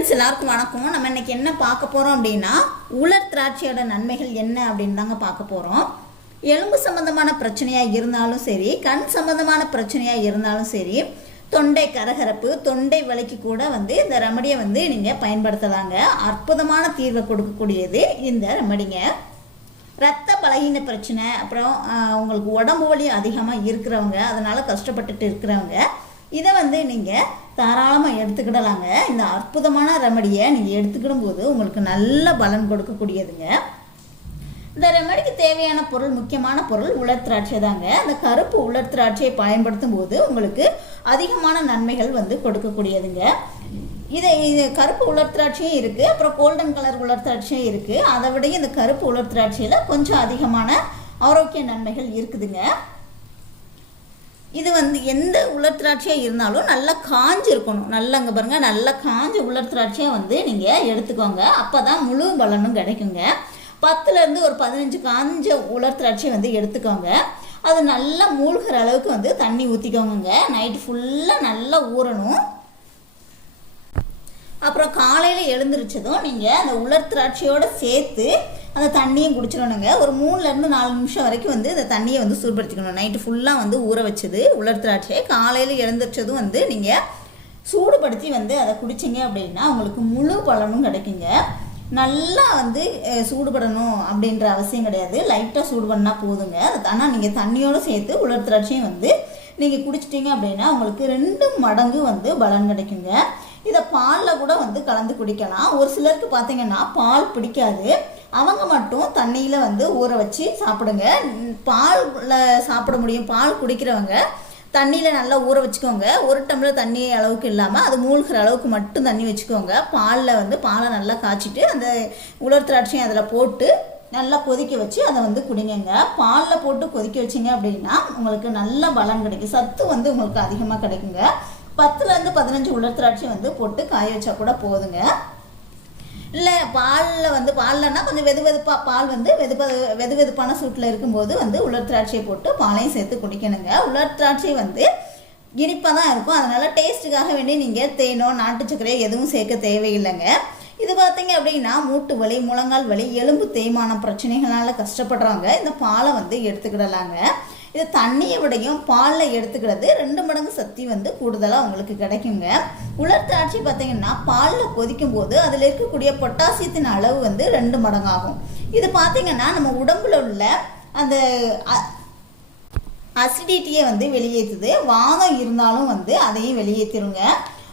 Friends எல்லாருக்கும் வணக்கம். நம்ம இன்னைக்கு என்ன பார்க்க போகிறோம் அப்படின்னா உலர் திராட்சையோட நன்மைகள் என்ன அப்படின்னு தாங்க பார்க்க போகிறோம் எலும்பு சம்மந்தமான பிரச்சனையாக இருந்தாலும் சரி கண் சம்மந்தமான பிரச்சனையாக இருந்தாலும் சரி தொண்டை கரகரப்பு தொண்டை வலிக்கு கூட வந்து இந்த ரெமடியை வந்து நீங்கள் பயன்படுத்தலாங்க. அற்புதமான தீர்வை கொடுக்கக்கூடியது இந்த ரெமடிங்க. ரத்த பலகீன பிரச்சனை அப்புறம் உங்களுக்கு உடம்பு வலி அதிகமாக இருக்கிறவங்க அதனால் கஷ்டப்பட்டுட்டு இருக்கிறவங்க இதை வந்து நீங்கள் தாராளமாக எடுத்துக்கிடலாங்க. இந்த அற்புதமான ரெமடியை நீங்கள் எடுத்துக்கிடும் போது உங்களுக்கு நல்ல பலன் கொடுக்கக்கூடியதுங்க. இந்த ரெமடிக்கு தேவையான பொருள் முக்கியமான பொருள் உலர் திராட்சை தாங்க. அந்த கருப்பு உலர் திராட்சையை பயன்படுத்தும் போது உங்களுக்கு அதிகமான நன்மைகள் வந்து கொடுக்கக்கூடியதுங்க. இதை இது கருப்பு உலர் திராட்சையும் இருக்குது அப்புறம் கோல்டன் கலர் உலர் திராட்சையும் இருக்குது அதை விட இந்த கருப்பு உலர் திராட்சையில் கொஞ்சம் அதிகமான ஆரோக்கிய நன்மைகள் இருக்குதுங்க. இது வந்து எந்த உலர் திராட்சையாக இருந்தாலும் நல்லா காஞ்சு இருக்கணும் நல்லா அங்கே பாருங்கள் நல்லா காஞ்ச உலர் திராட்சையாக வந்து நீங்கள் எடுத்துக்கோங்க. அப்போ தான் முழு பலனும் கிடைக்குங்க. பத்துலேருந்து ஒரு பதினஞ்சு காஞ்ச உலர் திராட்சை வந்து எடுத்துக்கோங்க. அது நல்லா மூழ்கிற அளவுக்கு வந்து தண்ணி ஊற்றிக்கோங்க நைட்டு ஃபுல்லாக நல்லா ஊறணும். அப்புறம் காலையில் எழுந்திரிச்சதும் நீங்கள் அந்த உலர் திராட்சையோடு சேர்த்து அந்த தண்ணியும் குடிச்சிடணுங்க. ஒரு மூணுலேருந்து நாலு நிமிஷம் வரைக்கும் வந்து இந்த தண்ணியை வந்து சூடுபடுத்திக்கணும். நைட்டு ஃபுல்லாக வந்து ஊற வச்சது உலர் திராட்சையை காலையில் எழுந்திரிச்சதும் வந்து நீங்கள் சூடுபடுத்தி வந்து அதை குடிச்சிங்க அப்படின்னா உங்களுக்கு முழு பலனும் கிடைக்குங்க. நல்லா வந்து சூடுபடணும் அப்படின்ற அவசியம் கிடையாது. லைட்டாக சூடு பண்ணால் போதுங்க. ஆனால் நீங்கள் தண்ணியோடு சேர்த்து உலர் திராட்சையும் வந்து நீங்கள் குடிச்சிட்டிங்க அப்படின்னா உங்களுக்கு ரெண்டு மடங்கு வந்து பலன் கிடைக்குங்க. இதை பாலில் கூட வந்து கலந்து குடிக்கலாம். ஒரு சிலருக்கு பார்த்தீங்கன்னா பால் பிடிக்காது. அவங்க மட்டும் தண்ணியில் வந்து ஊற வச்சு சாப்பிடுங்க. பாலில் சாப்பிட முடியும். பால் குடிக்கிறவங்க தண்ணியில் நல்லா ஊற வச்சுக்கோங்க. ஒரு டம்ளர் தண்ணி அளவுக்கு இல்லாமல் அது மூழ்கிற அளவுக்கு மட்டும் தண்ணி வச்சுக்கோங்க. பாலில் வந்து பாலை நல்லா காய்ச்சிட்டு அந்த உலர் திராட்சையும் அதில் போட்டு நல்லா கொதிக்க வச்சு அதை வந்து குடிங்கங்க. பாலில் போட்டு கொதிக்க வச்சிங்க அப்படின்னா உங்களுக்கு நல்ல பலம் கிடைக்கும். சத்து வந்து உங்களுக்கு அதிகமாக கிடைக்குங்க. பத்துலேருந்து பதினஞ்சு உலர் திராட்சை வந்து போட்டு காய வச்சா கூட போதுங்க. இல்லை பாலில் வந்து பாலில்னா கொஞ்சம் வெது வெதுப்பாக பால் வந்து வெது வெது வெதுப்பான சூட்டில் இருக்கும்போது வந்து உலர் திராட்சையை போட்டு பாலையும் சேர்த்து குடிக்கணுங்க. உலர் திராட்சை வந்து இனிப்பாக தான் இருக்கும். அதனால் டேஸ்ட்டுக்காக வேண்டி நீங்கள் தேனோ நாட்டு சர்க்கரையோ எதுவும் சேர்க்க தேவையில்லைங்க. இது பார்த்தீங்க அப்படின்னா மூட்டு வலி முழங்கால் வலி எலும்பு தேய்மானம் பிரச்சனைகளால் கஷ்டப்படுறவங்க இந்த பாலை வந்து எடுத்துக்கிடலாங்க. இது தண்ணியை விடையும் பாலில் எடுத்துக்கிறது. ரெண்டு மடங்கு சக்தி வந்து கூடுதலாக உங்களுக்கு கிடைக்குங்க. உலர் திராட்சை பார்த்தீங்கன்னா பாலில் கொதிக்கும் போது அதில் இருக்கக்கூடிய பொட்டாசியத்தின் அளவு வந்து ரெண்டு மடங்காகும். இது பார்த்தீங்கன்னா நம்ம உடம்புல உள்ள அந்த அ- அசிடிட்டியை வந்து வெளியேற்றுது வாதம் இருந்தாலும் வந்து அதையும் வெளியேற்றிருங்க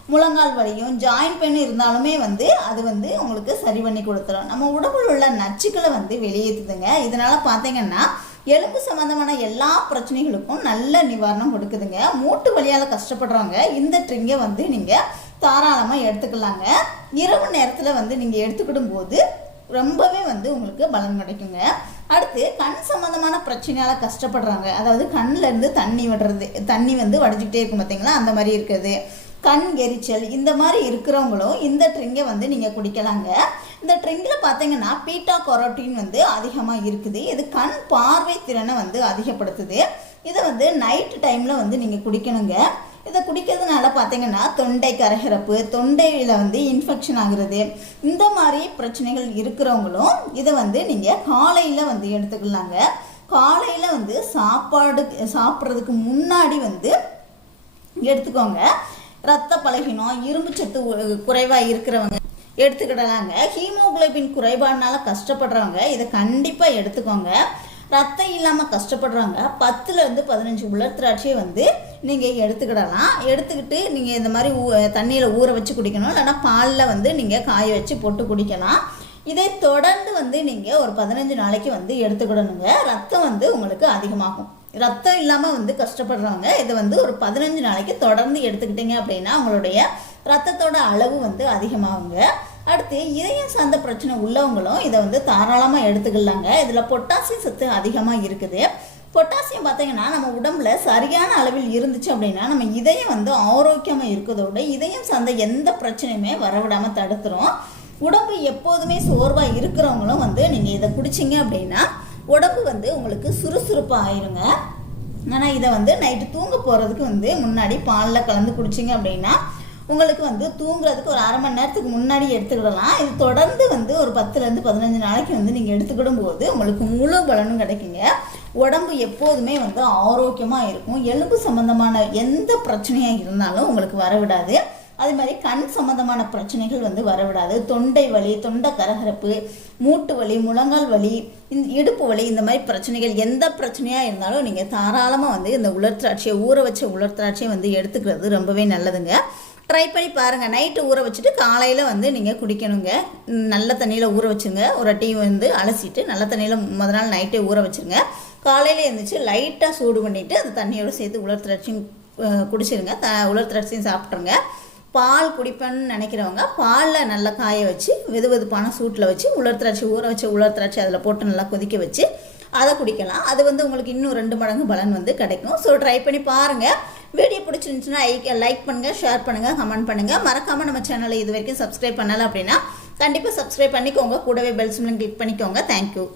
முழங்கால் வலியும் ஜாயின்ட் பெயின் இருந்தாலுமே வந்து அது வந்து உங்களுக்கு சரி பண்ணி கொடுத்துரும். நம்ம உடம்புல உள்ள நச்சுக்களை வந்து வெளியேற்றுதுங்க இதனால் பார்த்தீங்கன்னா எலும்பு சம்மந்தமான எல்லா பிரச்சனைகளுக்கும் நல்ல நிவாரணம் கொடுக்குதுங்க. மூட்டு வலியால் கஷ்டப்படுறவங்க இந்த ட்ரிங்கை வந்து நீங்கள் தாராளமாக எடுத்துக்கலாங்க. இரவு நேரத்தில் வந்து நீங்கள் எடுத்துக்கிடும் போது ரொம்பவே வந்து உங்களுக்கு பலன் கிடைக்குங்க. அடுத்து கண் சம்மந்தமான பிரச்சனையால் கஷ்டப்படுறாங்க அதாவது கண்ணுல இருந்து தண்ணி விடுறது தண்ணி வந்து வடிஞ்சிக்கிட்டே இருக்கும் பார்த்தீங்களா அந்த மாதிரி இருக்குது. கண் எரிச்சல் இந்த மாதிரி இருக்கிறவங்களும் இந்த ட்ரிங்கை வந்து நீங்கள் குடிக்கலாங்க. இந்த ட்ரிங்கில் பார்த்தீங்கன்னா பீட்டா கொரோட்டின் வந்து அதிகமாக இருக்குது. இது கண் பார்வை திறனை வந்து அதிகப்படுத்துது. இதை வந்து நைட்டு டைமில் வந்து நீங்கள் குடிக்கணுங்க. இதை குடிக்கிறதுனால பார்த்தீங்கன்னா தொண்டை கரகரப்பு தொண்டையில் வந்து இன்ஃபெக்ஷன் ஆகுறது இந்த மாதிரி பிரச்சனைகள் இருக்கிறவங்களும் இதை வந்து நீங்கள் காலையில் வந்து எடுத்துக்கலாங்க. காலையில் வந்து சாப்பாடு சாப்பிட்றதுக்கு முன்னாடி வந்து எடுத்துக்கோங்க. ரத்த பலகீனம் இரும்பு சத்து குறைவாக இருக்கிறவங்க எடுத்துக்கிடலாங்க. ஹீமோகுளோபின் குறைபாடுனால கஷ்டப்படுறவங்க இதை கண்டிப்பாக எடுத்துக்கோங்க. ரத்தம் இல்லாமல் கஷ்டப்படுறவங்க பத்துலேருந்து பதினஞ்சு உலர் திராட்சையை வந்து நீங்கள் எடுத்துக்கிடலாம். எடுத்துக்கிட்டு நீங்கள் இந்த மாதிரி ஊ தண்ணியில் ஊற வச்சு குடிக்கணும். இல்லைன்னா பாலில் வந்து நீங்கள் காய வச்சு போட்டு குடிக்கலாம். இதை தொடர்ந்து வந்து நீங்கள் ஒரு பதினஞ்சு நாளைக்கு வந்து எடுத்துக்கிடணுங்க. ரத்தம் வந்து உங்களுக்கு அதிகமாகும். ரத்தம் இல்லாமல் வந்து கஷ்டப்படுறவங்க இதை வந்து ஒரு பதினஞ்சு நாளைக்கு தொடர்ந்து எடுத்துக்கிட்டீங்க அப்படின்னா அவங்களுடைய ரத்தத்தோட அளவு வந்து அதிகமாகுங்க. அடுத்து இதயம் சார்ந்த பிரச்சனை உள்ளவங்களும் இதை வந்து தாராளமாக எடுத்துக்கலாங்க. இதில் பொட்டாசியம் சத்து அதிகமாக இருக்குது. பொட்டாசியம் பார்த்தீங்கன்னா நம்ம உடம்புல சரியான அளவில் இருந்துச்சு அப்படின்னா நம்ம இதயம் வந்து ஆரோக்கியமாக இருக்கிறதோட இதயம் சார்ந்த எந்த பிரச்சனையுமே வரவிடாமல் தடுத்துரும். உடம்பு எப்போதுமே சோர்வாக இருக்கிறவங்களும் வந்து நீங்கள் இதை குடிச்சிங்க அப்படின்னா உடம்பு வந்து உங்களுக்கு சுறுசுறுப்பாக ஆயிருங்க. ஆனால் இதை வந்து நைட்டு தூங்க போகிறதுக்கு வந்து முன்னாடி பாலில் கலந்து குடிச்சிங்க அப்படின்னா உங்களுக்கு வந்து தூங்குறதுக்கு ஒரு அரை மணி நேரத்துக்கு முன்னாடி எடுத்துக்கிடலாம். இது தொடர்ந்து வந்து ஒரு பத்துலேருந்து பதினஞ்சு நாளைக்கு வந்து நீங்கள் எடுத்துக்கிடும் போது உங்களுக்கு முழு பலனும் கிடைக்குங்க. உடம்பு எப்போதுமே வந்து ஆரோக்கியமாக இருக்கும். எலும்பு சம்மந்தமான எந்த பிரச்சனையாக இருந்தாலும் உங்களுக்கு வரவிடாது. அதே மாதிரி கண் சம்மந்தமான பிரச்சனைகள் வந்து வரவிடாது. தொண்டை வலி தொண்டை கரகரப்பு மூட்டு வலி முழங்கால் வலி இந்த இடுப்பு வலி இந்த மாதிரி பிரச்சனைகள் எந்த பிரச்சனையாக இருந்தாலும் நீங்கள் தாராளமாக வந்து இந்த உலர் திராட்சையை ஊற வச்ச உலர் திராட்சையை வந்து எடுத்துக்கிறது ரொம்பவே நல்லதுங்க. ட்ரை பண்ணி பாருங்கள் நைட்டு ஊற வச்சுட்டு காலையில் வந்து நீங்கள் குடிக்கணுங்க. நல்ல தண்ணியில் ஊற வச்சுங்க ஒரு டீ வந்து அலசிட்டு நல்ல தண்ணியில் முத நாள் நைட்டே ஊற வச்சுருங்க. காலையில் எழுந்திரிச்சு லைட்டாக சூடு பண்ணிவிட்டு அந்த தண்ணியோடு சேர்த்து உலர் திராட்சையும் குடிச்சிருங்க. த உலர் திராட்சையும் சாப்பிட்ருங்க பால் குடிப்பேன்னு நினைக்கிறவங்க பாலில் நல்லா காய வச்சு வெது வெதுப்பான சூட்டில் வச்சு உலர் திராட்சை ஊற வச்சு உலர் திராட்சை அதில் போட்டு நல்லா கொதிக்க வச்சு அதை குடிக்கலாம். அது வந்து உங்களுக்கு இன்னும் ரெண்டு மடங்கு பலன் வந்து கிடைக்கும். ஸோ ட்ரை பண்ணி பாருங்கள் வீடியோ பிடிச்சிருந்துச்சுன்னா லைக் பண்ணுங்கள் ஷேர் பண்ணுங்கள் கமெண்ட் பண்ணுங்கள் மறக்காமல் நம்ம சேனலை இது வரைக்கும் சப்ஸ்கிரைப் பண்ணலை அப்படின்னா கண்டிப்பாக சப்ஸ்கிரைப் பண்ணிக்கோங்க. கூடவே பெல் சிம்லையும் கிளிக் பண்ணிக்கோங்க. Thank you